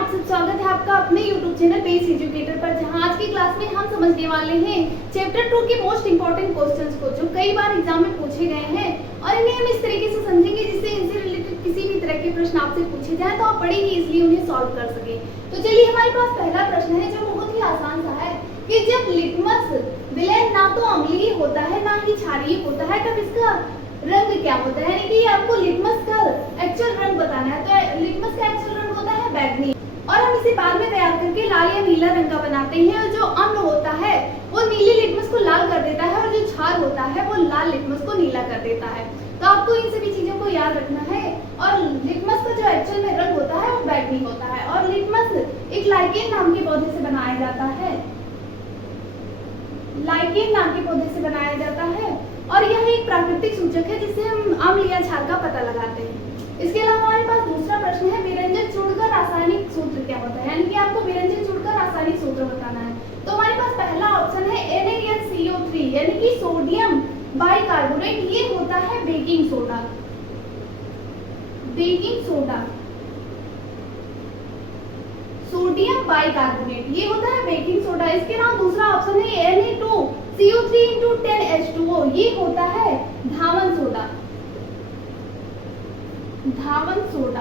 आप सब स्वागत है आपका अपने YouTube चैनल पेस एजुकेटर पर, जहां आज की क्लास में हम समझने वाले हैं चैप्टर 2 के मोस्ट इंपॉर्टेंट क्वेश्चंस को, जो कई बार एग्जाम में पूछे गए हैं और इन्हें हम इस तरीके से समझेंगे जिससे इनसे रिलेटेड किसी भी तरह के प्रश्न आपसे पूछे जाए तो आप बड़े ही इजीली उन्हें सॉल्व कर सके। तो चलिए हमारे पास पहला प्रश्न है जो बहुत ही आसान सा है कि जब लिटमस विलेन ना तो अम्लीय होता है ना ही क्षारीय होता है, तब इसका रंग क्या होता है? यानी कि आपको लिटमस का एक्चुअल रंग बताना है। तो लिटमस का एक्चुअल रंग होता है बैगनी, और हम इसे बाद में तैयार करके लाल या नीला रंग का बनाते हैं। और जो अम्ल होता है वो नीली लिटमस को लाल कर देता है, और जो क्षार होता है वो लाल लिटमस को नीला कर देता है। तो आपको इन सभी चीजों को याद रखना है। और लिटमस का जो एक्चुअल में रंग होता है वो बैगनी होता है, और लिटमस एक लाइकेन नाम के पौधे से बनाया जाता है। लाइकेन नाम के पौधे से बनाया जाता है, और यह एक प्राकृतिक सूचक है जिससे हम अम्ल या क्षार का पता लगाते हैं। इसके अलावा हमारे पास दूसरा प्रश्न है, विरंजक चूर्ण का रासायनिक सूत्र क्या होता है? यानी कि आपको विरंजक चूर्ण का रासायनिक सूत्र बताना है। तो हमारे पास पहला ऑप्शन है NaCO3, यानी कि सोडियम बाइकार्बोनेट। ये होता है baking soda. Baking soda, sodium bicarbonate, ये होता है बेकिंग सोडा। इसके अलावा दूसरा ऑप्शन है Na2CO3 × 10H2O, ये होता है धावन सोडा। धावन सोडा,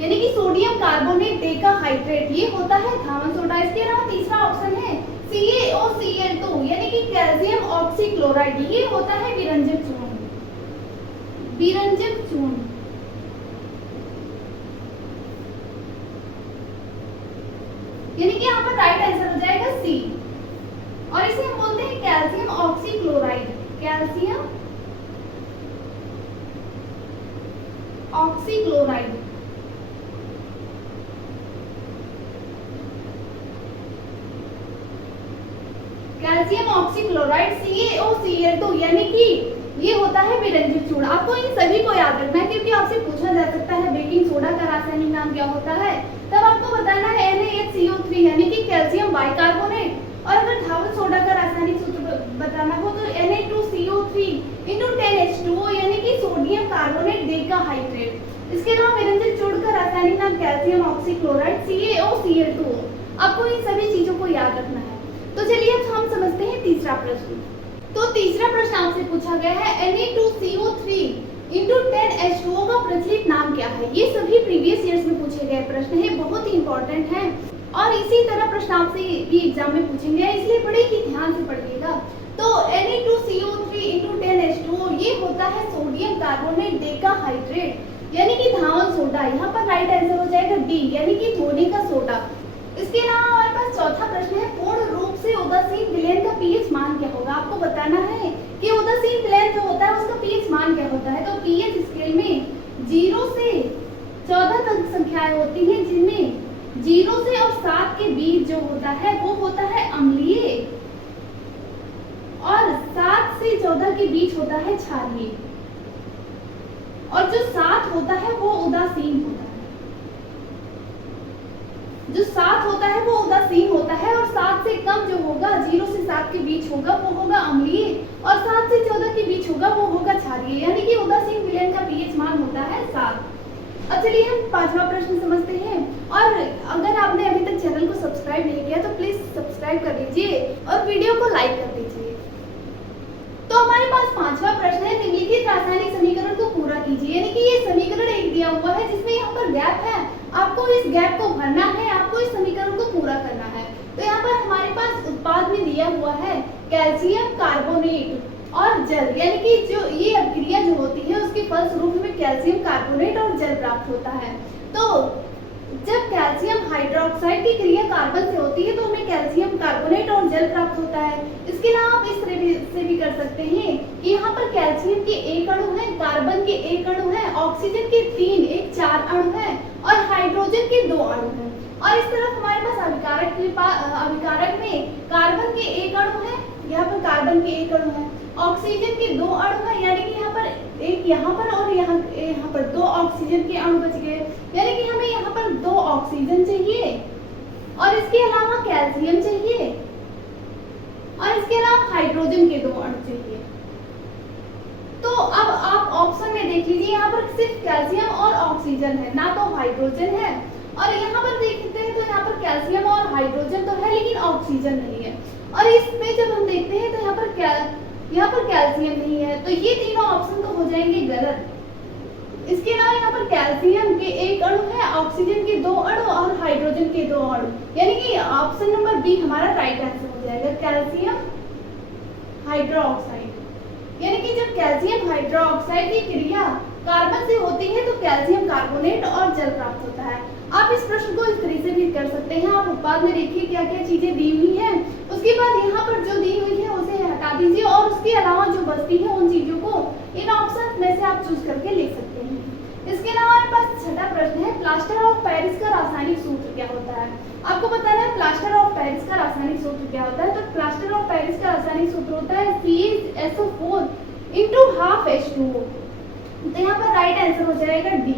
यानी कि सोडियम कार्बोनेट डेकाहाइड्रेट, ये होता है धावन सोडा। इसके अलावा तीसरा ऑप्शन है CaOCl2, यानी कि कैल्शियम ऑक्सीक्लोराइड, ये होता है विरंजक चूर्ण। विरंजक चूर्ण, यानी कि यहाँ पर राइट आंसर हो जाएगा सी, और इसे हम बोलते हैं calcium oxychloride. Calcium oxychloride. Calcium oxychloride CaOCl2, यानी कि ये होता है विरंजक चूर्ण। आपको इन सभी को याद रखना है, क्योंकि आपसे पूछा जा सकता है बेकिंग सोडा का रासायनिक नाम क्या होता है। तब आपको बताना है NaCO3, यानी कि कैल्शियम बाइकार्बोनेट, और अगर धावन सोडा का रासायनिक सूत्र बताना हो तो Na2CO3 × 10H2O, यानी कि सोडियम कार्बोनेट डेकाहाइड्रेट। इसके अलावा विरंजक चूर्ण का रासायनिक नाम कैल्शियम ऑक्सीक्लोराइड CaOCl2। आपको इन सभी चीजों को याद रखना है। तो चलिए अब हम समझते हैं तीसरा प्रश्न। तो तीसरा प्रश्न आपसे पूछा गया है Na2CO3 × 10H2O का प्रचलित नाम क्या है? ये सभी प्रीवियस ईयर्स में पूछे गए प्रश्न है, बहुत ही इंपॉर्टेंट है, और इसी तरह प्रश्न आपसे भी एग्जाम में पूछेंगे, इसलिए बड़े ही ध्यान से पढ़िएगा। तो Na2CO3 × 10H2O, ये होता है सोडियम कार्बोनेट डेकाहाइड्रेट, यानी कि धावन सोडा। यहाँ पर राइट आंसर हो जाएगा डी, यानी कि धोने का सोडा। इसके अलावा हमारे पास चौथा प्रश्न है, पूर्ण रूप से उदासीन विलेन का पीएच मान क्या होगा? आपको बताना है कि उदासीन विलेन जो होता है उसका पीएच मान क्या होता है। तो पीएच स्केल में 0 से 14 तक संख्याएं होती हैं, जिनमें 0 से और 7 के बीच जो होता है वो होता है अम्लीय, और 7 से 14 के बीच होता है क्षारीय, और जो 7 होता है वो उदासीन होता है। जो 7 होता है वो उदासीन होता है, और 7 से कम जो होगा, 0 से 7 के बीच होगा, वो होगा अम्लीय, और 7 से 14 के बीच होगा वो होगा क्षारीय, यानी कि उदासीन विलेन का पीएच मान होता है 7। अब चलिए हम पांचवा प्रश्न समझते हैं, और अगर आपने अभी तक चैनल को सब्सक्राइब नहीं किया तो प्लीज सब्सक्राइब कर लीजिए और वीडियो को लाइक कर दीजिए। तो हमारे पास पांचवा प्रश्न है, निम्नलिखित रासायनिक समीकरण को पूरा कीजिए। यानी कि ये समीकरण एक दिया हुआ है जिसमें यहाँ पर गैप है, आपको इस गैप को भरना है, आपको इस समीकरण को पूरा करना है। तो यहाँ पर हमारे पास उत्पाद में दिया हुआ है कैल्शियम कार्बोनेट और जल, यानी कि जो ये अभिक्रिया जो होती है उसके फलस्वरूप हमें कैल्शियम कार्बोनेट और जल प्राप्त होता है। तो जब कैल्शियम हाइड्रोक्साइड की क्रिया कार्बन से होती है तो हमें कैल्शियम कार्बोनेट और जल प्राप्त होता है। इसके अलावा आप इस तरह से भी कर सकते हैं कि यहाँ पर कैल्शियम के 1 अणु है, कार्बन के 1 अणु है, ऑक्सीजन के 3, 1 4 अणु है, और हाइड्रोजन के 2 अणु है। और इस तरफ हमारे पास अभिकारक में कार्बन के 1 अणु है, यहाँ पर कार्बन के 1 अणु है, ऑक्सीजन के 2 अणु है, यानी कि यहाँ पर एक यहाँ पर और यहाँ पर 2 ऑक्सीजन के अणु बच गए, यानी कि हमें यहाँ पर 2 ऑक्सीजन चाहिए, और इसके अलावा कैल्शियम चाहिए, और इसके अलावा हाइड्रोजन के 2 अणु चाहिए। तो अब आप ऑप्शन में देख लीजिए, यहाँ पर सिर्फ कैल्शियम और ऑक्सीजन है, ना तो हाइड्रोजन है और यहाँ पर देखते हैं तो यहाँ पर कैल्शियम और हाइड्रोजन तो है लेकिन ऑक्सीजन नहीं है। और इसमें जब हम देखते हैं तो यहाँ पर कैल्शियम नहीं है, तो ये तीनों ऑप्शन तो हो जाएंगे गलत। इसके अलावा यहाँ पर कैल्शियम के एक अणु है, ऑक्सीजन के 2 अणु और हाइड्रोजन के 2 अणु, यानी कि ऑप्शन नंबर बी हमारा राइट आंसर हो जाएगा, कैल्शियम हाइड्रोक्साइड। यानी कि जब कैल्शियम हाइड्रोक्साइड की क्रिया कार्बन से होती है तो कैल्शियम कार्बोनेट और जल प्राप्त होता है। आप इस प्रश्न को इस तरीके से भी कर सकते हैं। आप उत्पाद में देखिए क्या क्या चीजें दी हुई हैं, उसके बाद यहाँ पर जो दी हुई है उसे हटा दीजिए और उसके अलावा जो बचती है उन चीजों को इन ऑप्शन में से आप चूज करके लिख सकते हैं। इसके अलावा हमारे पास छठा प्रश्न है, प्लास्टर ऑफ पेरिस का रासायनिक सूत्र क्या होता है। आपको बताना है प्लास्टर ऑफ पेरिस का रासायनिक सूत्र क्या होता है। तो प्लास्टर ऑफ पेरिस का रासायनिक सूत्र होता है CaSO4 × 12H2O। तो यहाँ पर राइट आंसर हो जाएगा डी।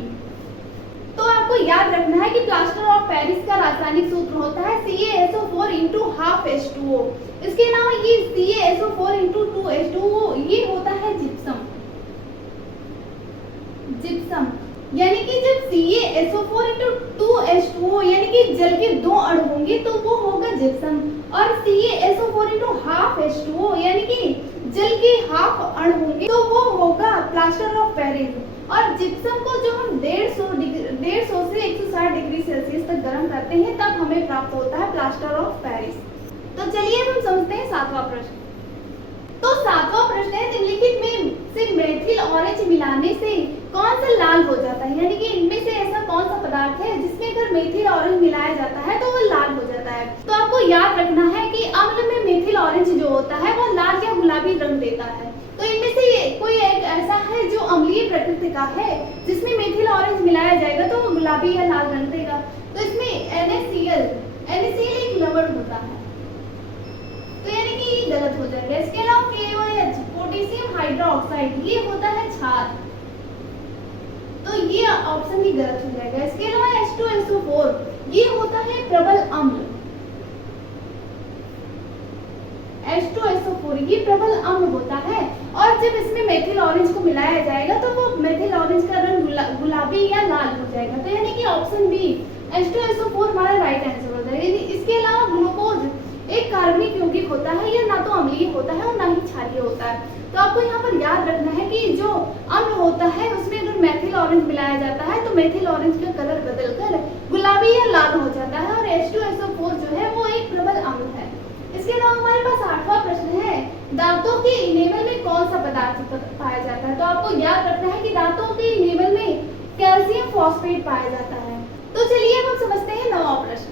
तो आपको याद रखना है कि प्लास्टर ऑफ पेरिस का रासायनिक सूत्र होता है CaSO4 × 12H2O। इसके अलावा ये CaSO4 × 2H2O ये होता है जिप्सम। यानी कि जब CaSO4 × 2H2O यानी कि जल के 2 अणु होंगे तो वो होगा जिप्सम, और CaSO4 × 12H2O यानी कि जल के हाफ अणु होंगे तो वो होगा प्लास्टर ऑफ पेरिस। और जिप्सम को जो हम 150 से 160 डिग्री सेल्सियस तक गर्म करते हैं तब हमें प्राप्त होता है प्लास्टर ऑफ पेरिस। तो चलिए हम समझते हैं 7वां प्रश्न। तो 7वां प्रश्न है, निम्नलिखित में से मेथिल ऑरेंज मिलाने से कौन सा लाल हो जाता है। यानी कि इनमें से ऐसा कौन सा पदार्थ है जिसमें अगर मेथिल ऑरेंज मिलाया जाता है तो वो लाल हो जाता है। तो आपको याद रखना है कि अम्ल में मेथिल ऑरेंज जो होता है वो लाल या गुलाबी रंग देता है। तो इनमें से कोई एक ऐसा है जो अम्लीय प्रकृति का है जिसमें मेथिल ऑरेंज मिलाया जाएगा तो वो गुलाबी या लाल रंग देगा। तो इसमें NaCl एक लवण होता है, तो यानी कि ये गलत हो जाएगा। इसके अलावा KOH पोटेशियम हाइड्रोक्साइड ये होता है क्षार, तो ये ऑप्शन भी गलत हो जाएगा। इसके अलावा H2SO4 ये होता है प्रबल अम्ल। H2SO4 ये प्रबल अम्ल होता है, और जब इसमें मेथिल ऑरेंज को मिलाया जाएगा तो वो मेथिल ऑरेंज का रंग गुलाबी या लाल हो जाएगा। तो यानी कि ऑप्शन बी H2SO4 हमारा राइट आंसर हो जाएगा। इसके अलावा ग्लूकोज एक कार्बनिक यौगिक होता है, यह ना तो अम्लीय होता है और ना ही क्षारीय होता है। तो आपको यहाँ पर याद रखना है कि जो अम्ल होता है उसमें अगर मेथिल ऑरेंज मिलाया जाता है तो मेथिल ऑरेंज का कलर बदलकर गुलाबी या लाल हो जाता है, और H2SO4 जो है वो एक प्रबल अम्ल है। इसके अलावा हमारे पास 8वां प्रश्न है, दांतों के इनेमल में कौन सा पदार्थ पाया जाता है। तो आपको याद रखना है कि दांतों के इनेमल में कैल्शियम फॉस्फेट पाया जाता है। तो चलिए हम समझते हैं 9वां प्रश्न।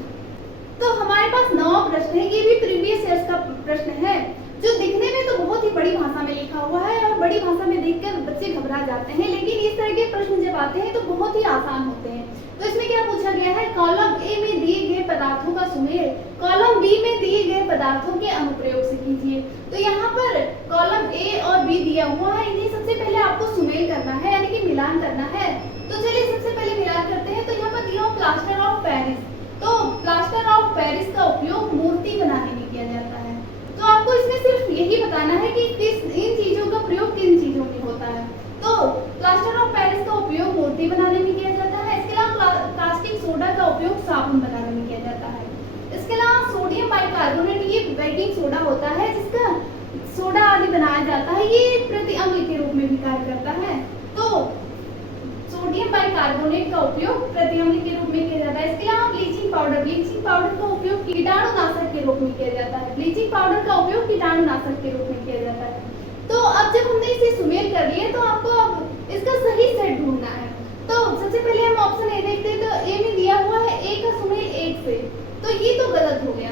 तो हमारे पास 9वां प्रश्न है, ये भी प्रीवियस ईयर्स का प्रश्न है जो दिखने में तो बहुत ही बड़ी भाषा में लिखा हुआ है और बड़ी भाषा में देखकर बच्चे घबरा जाते हैं, लेकिन इस तरह के प्रश्न जब आते हैं तो बहुत ही आसान होते हैं। तो इसमें क्या पूछा गया है, कॉलम ए में दिए गए पदार्थों का सुमेल कॉलम बी में दिए गए पदार्थों के अनुप्रयोग से कीजिए। तो यहाँ पर कॉलम ए और बी दिया हुआ है, इन्हें सबसे पहले आपको सुमेल करना है यानी कि मिलान करना है। तो चलिए सबसे पहले मिलान करते हैं। तो यहाँ पर दिया प्लास्टर ऑफ पेरिस, तो प्लास्टर ऑफ पेरिस का उपयोग मूर्ति बनाने में किया जाता है। तो आपको इसमें सिर्फ यही बताना है कि इन चीजों का प्रयोग किन चीजों में होता है। तो प्लास्टर ऑफ पेरिस का उपयोग मूर्ति बनाने में किया जाता है। इसके अलावा कास्टिक सोडा का उपयोग साबुन बनाने में किया जाता है। इसके अलावा सोडियम बाइकार्बोनेट ये बेकिंग सोडा होता है जिसका सोडा आदि बनाया जाता है, ये प्रति अम्ल के रूप में भी कार्य करता है। तो सोडियम बाइकार्बोनेट का उपयोग प्रति अम्ल के रूप में किया जाता है। इसके अलावा ब्लीचिंग पाउडर का उपयोग कीटाणुनाशक के रूप में किया जाता है। ब्लीचिंग पाउडर का उपयोग कीटाणुनाशक के रूप में किया जाता है। तो अब जब हमने इसे सुमेल कर लिया तो आपको अब इसका सही सेट ढूंढना है। तो सबसे पहले हम ऑप्शन ए देखते हैं। तो ए में दिया हुआ है ए का सुमेल 1 से, तो ये तो गलत हो गया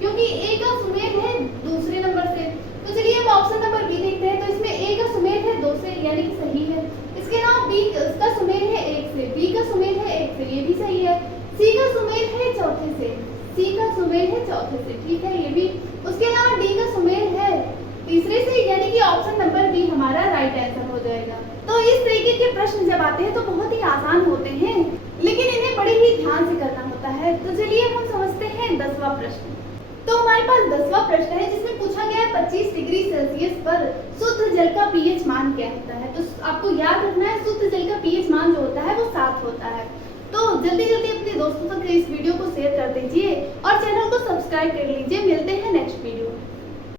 क्योंकि ए का सुमेल है दूसरे नंबर से। तो चलिए अब ऑप्शन नंबर बी देखते हैं। तो इसमें ए का सुमेल है 2 से यानी कि सही है। इसके अलावा बी का सुमेल है 1 से, बी का सुमेल है 1 से, ये भी सही है। सी का सुमेल है चौथे से, सी का सुमेल है चौथे से, ठीक है ये भी। उसके अलावा डी का सुमेल है तीसरे से, यानी कि ऑप्शन नंबर बी हमारा राइट आंसर हो जाएगा। तो इस तरीके के प्रश्न जब आते हैं तो बहुत ही आसान होते हैं, लेकिन इन्हें बड़े ही ध्यान से करना होता है। तो चलिए हम समझते हैं 10वां प्रश्न। तो हमारे पास 10वां प्रश्न है जिसमें पूछा गया है 25 डिग्री सेल्सियस पर शुद्ध जल का पीएच मान क्या होता है। तो आपको याद रखना है शुद्ध जल का पीएच मान जो होता है वो 7 होता है। तो जल्दी जल्दी अपने दोस्तों तक इस वीडियो को शेयर कर दीजिए और चैनल को सब्सक्राइब कर लीजिए। मिलते हैं नेक्स्ट वीडियो में।